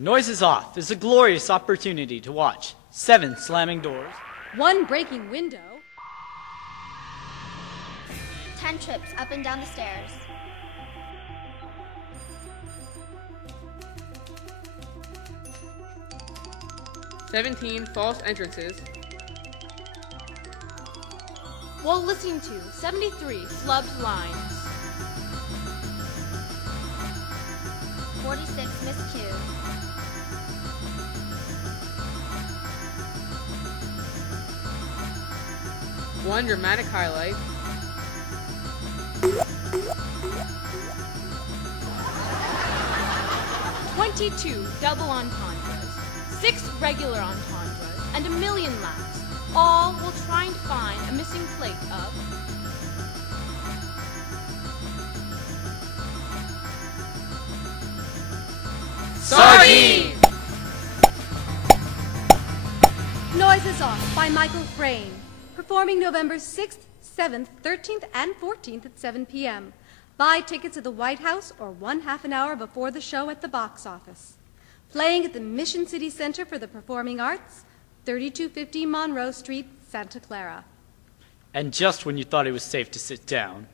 Noises Off is a glorious opportunity to watch 7 slamming doors, 1 breaking window, 10 trips up and down the stairs, 17 false entrances, while listening to 73 flubbed lines, 46 miscued, 1 dramatic highlight, 22 double entendres, 6 regular entendres, and a million laughs, all while trying to find a missing plate of sardines! Noises Off by Michael Frayn, performing November 6th, 7th, 13th, and 14th at 7 p.m. Buy tickets at the White House or 1/2 hour before the show at the box office. Playing at the Mission City Center for the Performing Arts, 3250 Monroe Street, Santa Clara. and just when you thought it was safe to sit down,